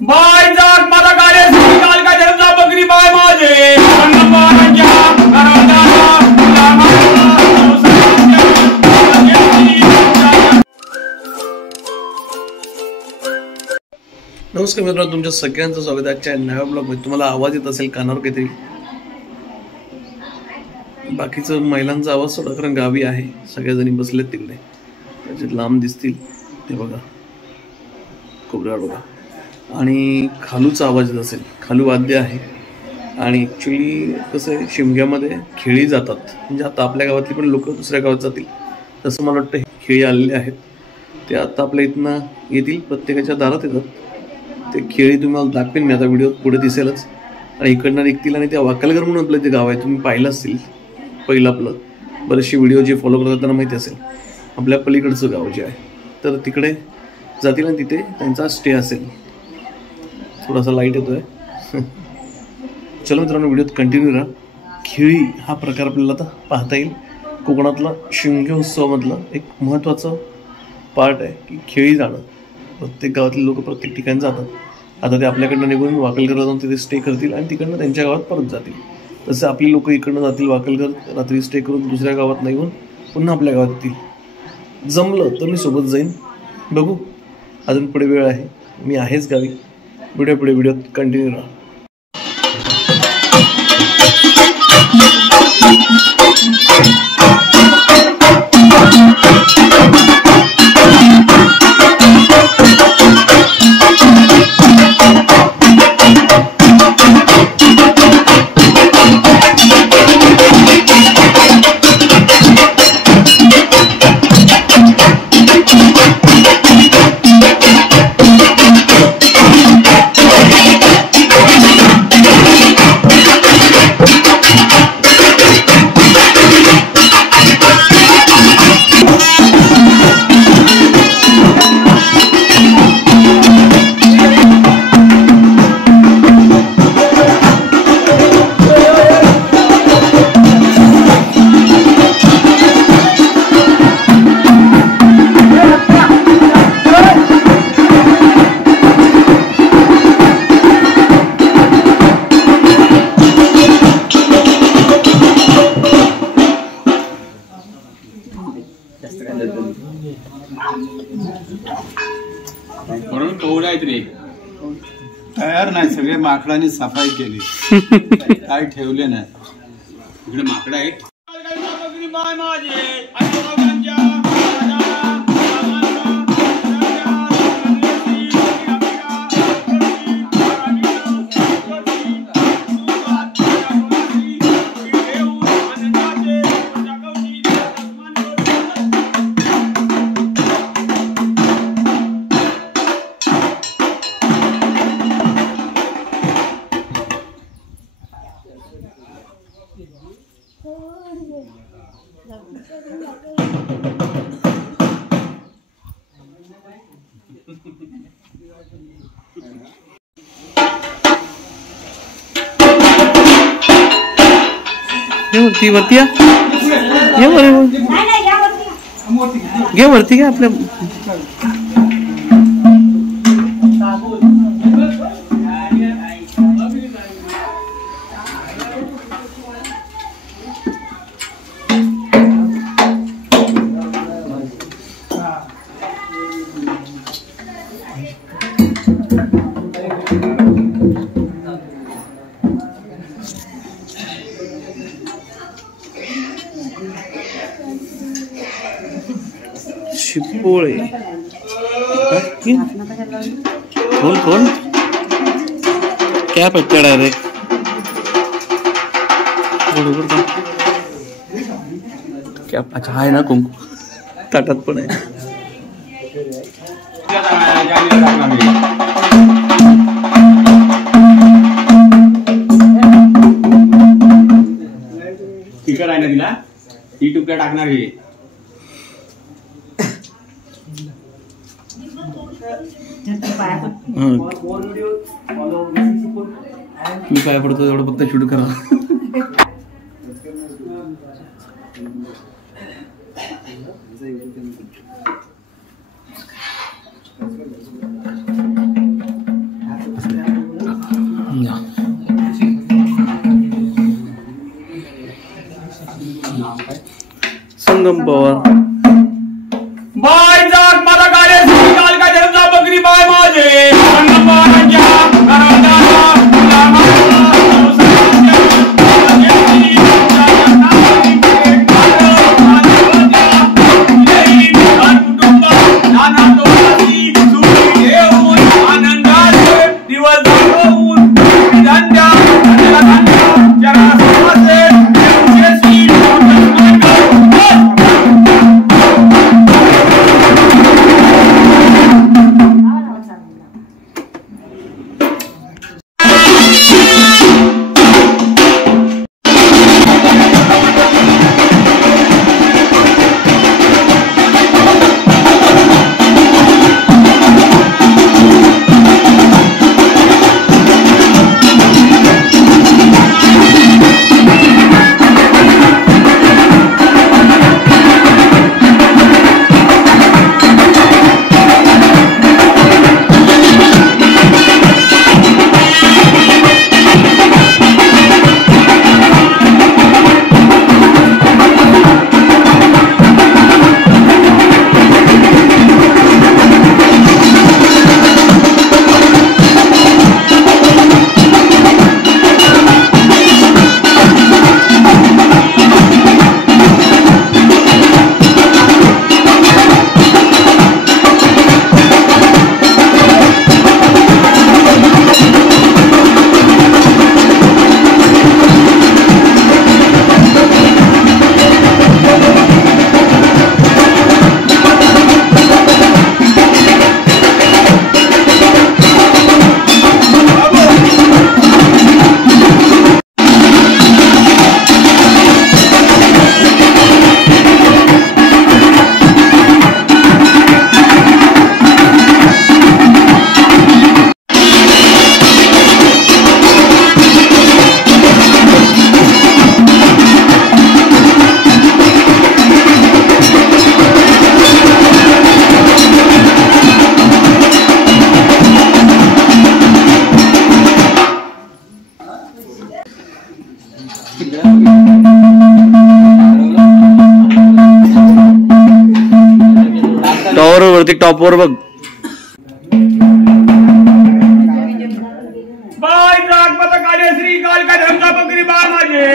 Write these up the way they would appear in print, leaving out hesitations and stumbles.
Bye जाग मला गाड्या काल काय धरला बकरी बाय माझे नमस्कार मित्रांनो, तुमच्या सगळ्यांचं स्वागत आहे आजच्या नव्या ब्लॉगमध्ये। तुम्हाला आवाज येत असेल कानावर काहीतरी, बाकीचं महिलांचा आवाज सोडा, कारण गावी आहे, सगळ्याजणी बसलेत तिकडे, त्याच्यात लांब दिसतील ते बघा, कोबऱ्यावर बघा, आणि खालूचा आवाज येत असेल, खालू वाद्य आहे। आणि ॲक्च्युली कसं आहे, शिमग्यामध्ये खेळी जातात, म्हणजे आता आपल्या गावातली पण लोक दुसऱ्या गावात जातील, तसं मला वाटतं खेळी आलेले आहेत, ते आता आपल्या इथनं येतील, प्रत्येकाच्या दारात येतात ते खेळी। तुम्हाला दाखवेन मी आता, व्हिडिओ पुढे दिसेलच। आणि इकडनं निघतील आणि त्या वाकलगर म्हणून आपलं जे गाव आहे, तुम्ही पाहिलं असेल पहिलं, आपलं बरेचसे व्हिडिओ जे फॉलो करतात त्यांना माहिती असेल, आपल्या पलीकडचं गाव जे आहे, तर तिकडे जातील आणि तिथे त्यांचा स्टे असेल। थोडासा लाईट येतोय चलो मित्रांनो, व्हिडिओत कंटिन्यू राहा। खेळी हा प्रकार आपल्याला आता पाहता येईल। कोकणातला शिमगे उत्सवामधलं एक महत्त्वाचं पार्ट आहे की खेळी जाणं। प्रत्येक गावातले लोक प्रत्येक ठिकाणी जातात। आता ते आपल्याकडनं निघून वाकलगरला जाऊन तिथे स्टे करतील आणि तिकडनं त्यांच्या गावात परत जातील। तसं आपली लोक इकडनं जातील वाकलगर, रात्री स्टे करून दुसऱ्या गावात नाही येऊन पुन्हा आपल्या गावात येतील। जमलं तर मी सोबत जाईन, बघू, अजून पुढे वेळ आहे, मी आहेच गावी। व्हिडिओत कंटिन्यू राहा। तयार नाही, सगळे माकडांनी सफाई केली, काय ठेवले नाही। इकडे माकडं आहेत। वरती घे वरती घ्या आपल्या शिपोळे। खोल क्या पट्टा डायरेक्ट क्या? अच्छा आहे ना, कुंकू ताटात पण आहे। तिकड आहे ना तिला, ही टुकड्या टाकणार घे। मी काय पडतो एवढं फक्त शूट करा। संगम पवार. बाय जाग माझा गाडे श्री काल का जन्मचा बकरी बाय माझे संगमवारांच्या घरादारा टॉवर वरती टॉपवर बघ. बाय जाग माझा गाडे श्री काल का जन्मचा बकरी बाय माझे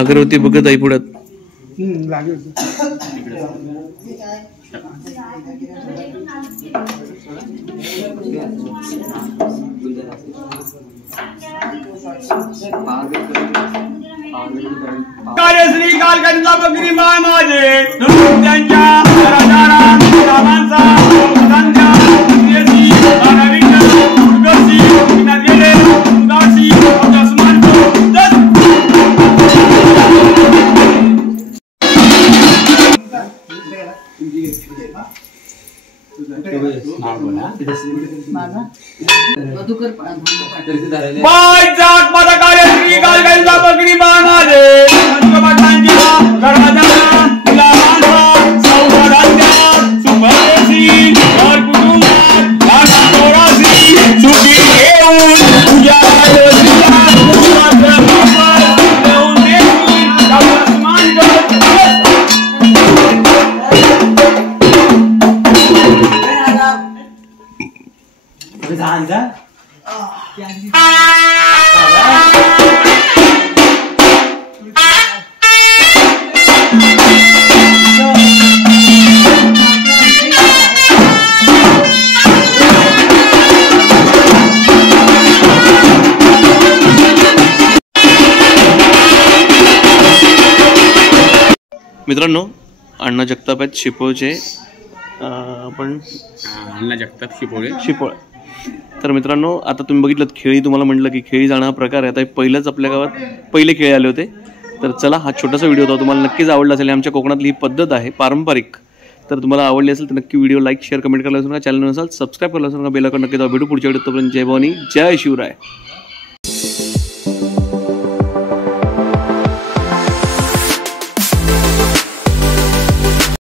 अगरबत्ती बघत आई पुढ्यात. श्री काल का जन्मचा बकरी बाय माझे त्यांच्या घरादारा सामांचा संध्या देसी अनविक उर्गसी नदिले उदासी जसमान बाय जात माझा कार्य श्री काल गायचा बकरी बाय माझे पंचकपाटांच्या घराच्या मुलांचा सौभाग्याच्या सुखदेशी घर कुटुंबात राजा चौरासी सुखी घेऊन तुझ्या आयुष्याला तुझ्या बापाला देऊन देऊन आसमान गत मित्रांनो, अण्णा जगताप आहेत शिपोळचे. आपण अण्णा जगताप शिपोळ. तर मित्रांनो, आता तुम्ही बघितलं खेळी, तुम्हाला म्हटलं की खेळी जाणं हा प्रकार आहे. आता पहिलंच आपल्या गावात पहिले खेळ आले होते. तर चला, हा छोटासा व्हिडिओ होता, तुम्हाला नक्कीच आवडला असेल. आमच्या कोकणातली ही पद्धत आहे पारंपरिक. तर तुम्हाला आवडली असेल तर नक्की व्हिडिओ लाईक शेअर कमेंट करायला विसरू नका. चॅनल नसाल सबस्क्राईब करायला विसरू नका. बेल आयकॉन नक्की दाबा. भेटू पुढच्या व्हिडिओत. तोपर्यंत जय भवानी, जय शिवराय.